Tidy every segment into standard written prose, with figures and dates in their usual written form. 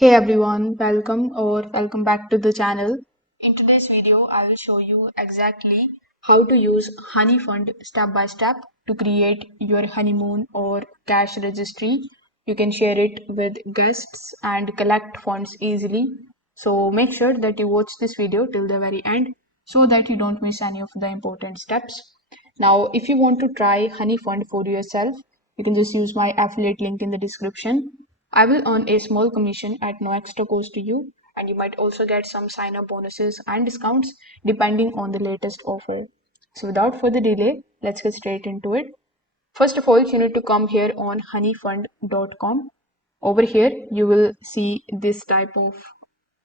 Hey everyone, welcome back to the channel. In today's video, I will show you exactly how to use Honeyfund step by step to create your honeymoon or cash registry. You can share it with guests and collect funds easily. So make sure that you watch this video till the very end so that you don't miss any of the important steps. Now, if you want to try Honeyfund for yourself, you can just use my affiliate link in the description. I will earn a small commission at no extra cost to you, and you might also get some sign up bonuses and discounts depending on the latest offer. So, without further delay, let's get straight into it. First of all, you need to come here on honeyfund.com. Over here, you will see this type of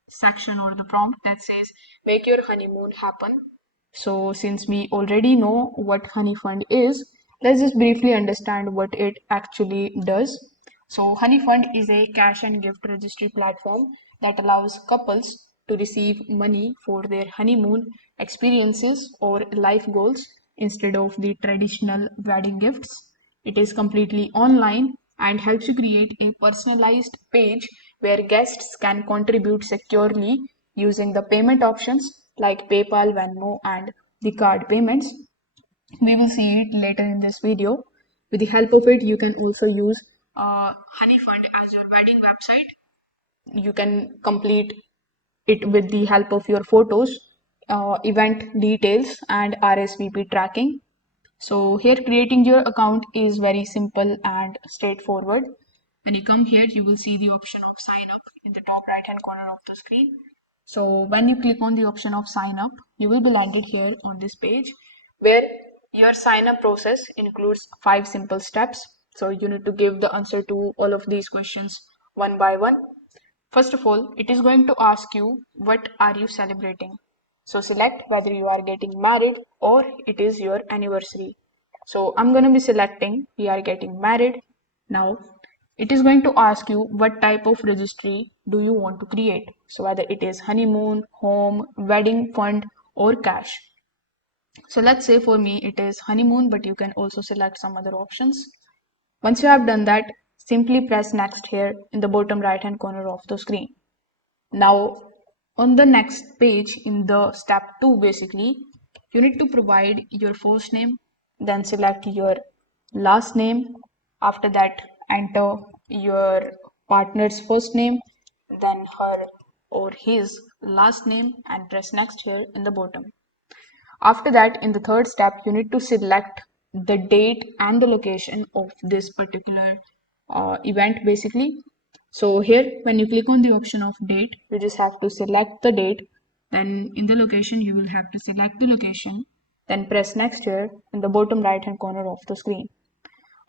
section or the prompt that says make your honeymoon happen. So since we already know what Honeyfund is, let's just briefly understand what it actually does. So Honeyfund is a cash and gift registry platform that allows couples to receive money for their honeymoon experiences or life goals instead of the traditional wedding gifts. It is completely online and helps you create a personalized page where guests can contribute securely using the payment options like PayPal, Venmo, and the card payments. We will see it later in this video. With the help of it, you can also use Honeyfund as your wedding website. You can complete it with the help of your photos, event details, and RSVP tracking. So here creating your account is very simple and straightforward. When you come here, you will see the option of sign up in the top right hand corner of the screen. So when you click on the option of sign up, you will be landed here on this page where your sign up process includes 5 simple steps. So you need to give the answer to all of these questions one by one. First of all, it is going to ask you what are you celebrating. So select whether you are getting married or it is your anniversary. So I'm going to be selecting we are getting married. Now it is going to ask you what type of registry do you want to create. So whether it is honeymoon, home, wedding fund or cash. So let's say for me it is honeymoon, but you can also select some other options. Once you have done that, simply press next here in the bottom right hand corner of the screen. Now, on the next page in the step 2, basically, you need to provide your first name, then select your last name. After that, enter your partner's first name, then her or his last name, and press next here in the bottom. After that, in the third step, you need to select the date and the location of this particular event basically. So here, when you click on the option of date, you just have to select the date. Then in the location, you will have to select the location. Then press next here in the bottom right hand corner of the screen.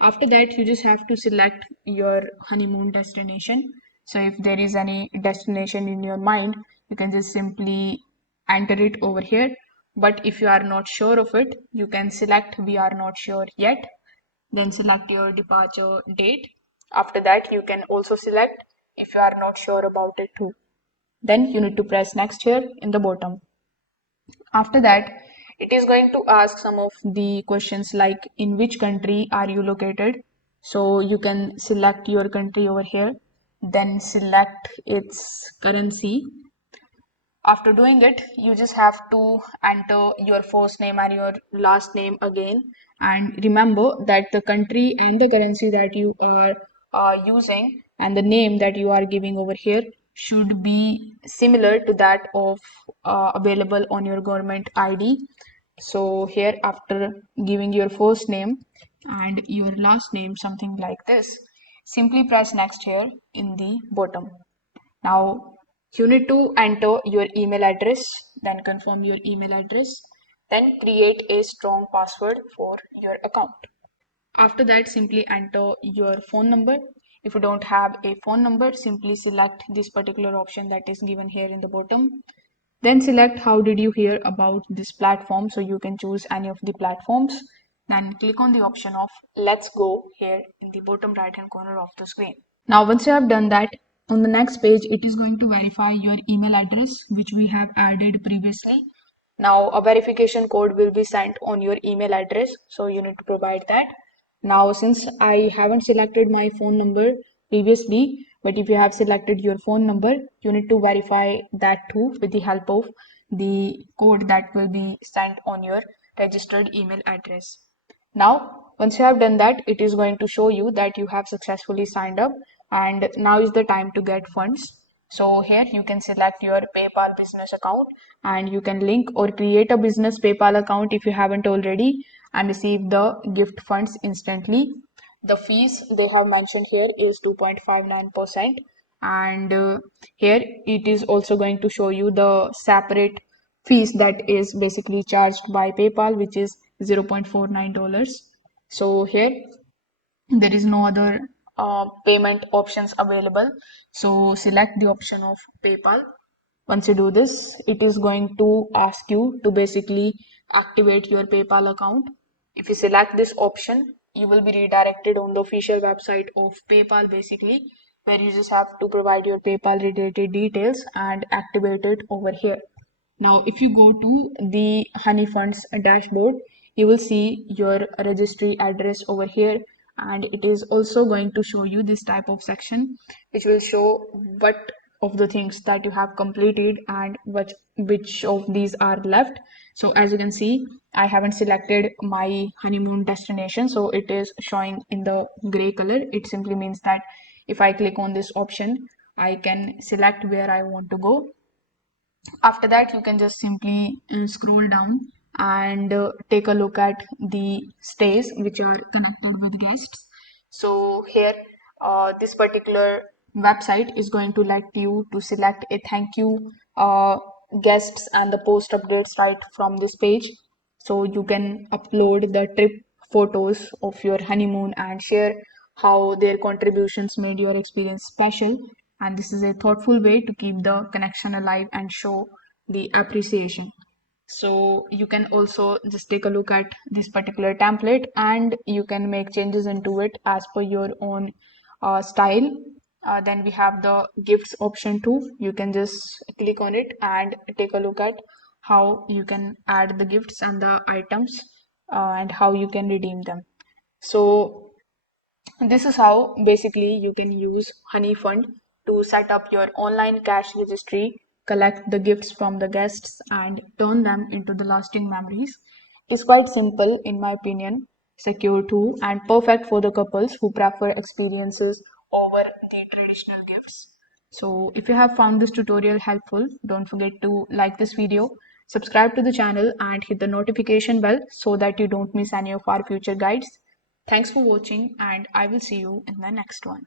After that, you just have to select your honeymoon destination. So if there is any destination in your mind, you can just simply enter it over here. But if you are not sure of it, you can select we are not sure yet. Then select your departure date. After that, you can also select if you are not sure about it too. Then you need to press next here in the bottom. After that, it is going to ask some of the questions like in which country are you located. So you can select your country over here, then select its currency. After doing it, you just have to enter your first name and your last name again. And remember that the country and the currency that you are using and the name that you are giving over here should be similar to that of available on your government ID. So here, after giving your first name and your last name, something like this, simply press next here in the bottom. Now you need to enter your email address, then confirm your email address, then create a strong password for your account. After that, simply enter your phone number. If you don't have a phone number, simply select this particular option that is given here in the bottom. Then select how did you hear about this platform, so you can choose any of the platforms. Then click on the option of let's go here in the bottom right hand corner of the screen. Now once you have done that, on the next page it is going to verify your email address which we have added previously. Now a verification code will be sent on your email address, so you need to provide that. Now since I haven't selected my phone number previously, But if you have selected your phone number, you need to verify that too with the help of the code that will be sent on your registered email address. Now, once you have done that, it is going to show you that you have successfully signed up, and now is the time to get funds. So here you can select your PayPal business account, and you can link or create a business PayPal account if you haven't already, and receive the gift funds instantly. The fees they have mentioned here is 2.59%, and here it is also going to show you the separate fees that is basically charged by PayPal, which is $0.49. So here there is no other payment options available. So select the option of PayPal. Once you do this, it is going to ask you to basically activate your PayPal account. If you select this option, you will be redirected on the official website of PayPal basically, where you just have to provide your PayPal related details and activate it over here. Now, if you go to the Honeyfund's dashboard, you will see your registry address over here, and it is also going to show you this type of section, which will show what of the things that you have completed and which of these are left. So as you can see, I haven't selected my honeymoon destination, so it is showing in the gray color. It simply means that if I click on this option, I can select where I want to go. After that, you can just simply scroll down and take a look at the stays which are connected with guests. So here, this particular website is going to let you to select a thank you guests and the post updates right from this page. So you can upload the trip photos of your honeymoon and share how their contributions made your experience special. And this is a thoughtful way to keep the connection alive and show the appreciation. So you can also just take a look at this particular template, and you can make changes into it as per your own style. Then we have the gifts option too. You can just click on it and take a look at how you can add the gifts and the items, and how you can redeem them. So this is how basically you can use Honeyfund to set up your online cash registry, collect the gifts from the guests, and turn them into the lasting memories. It's quite simple, in my opinion, secure too, and perfect for the couples who prefer experiences over the traditional gifts. So, if you have found this tutorial helpful, don't forget to like this video, subscribe to the channel, and hit the notification bell so that you don't miss any of our future guides. Thanks for watching, and I will see you in the next one.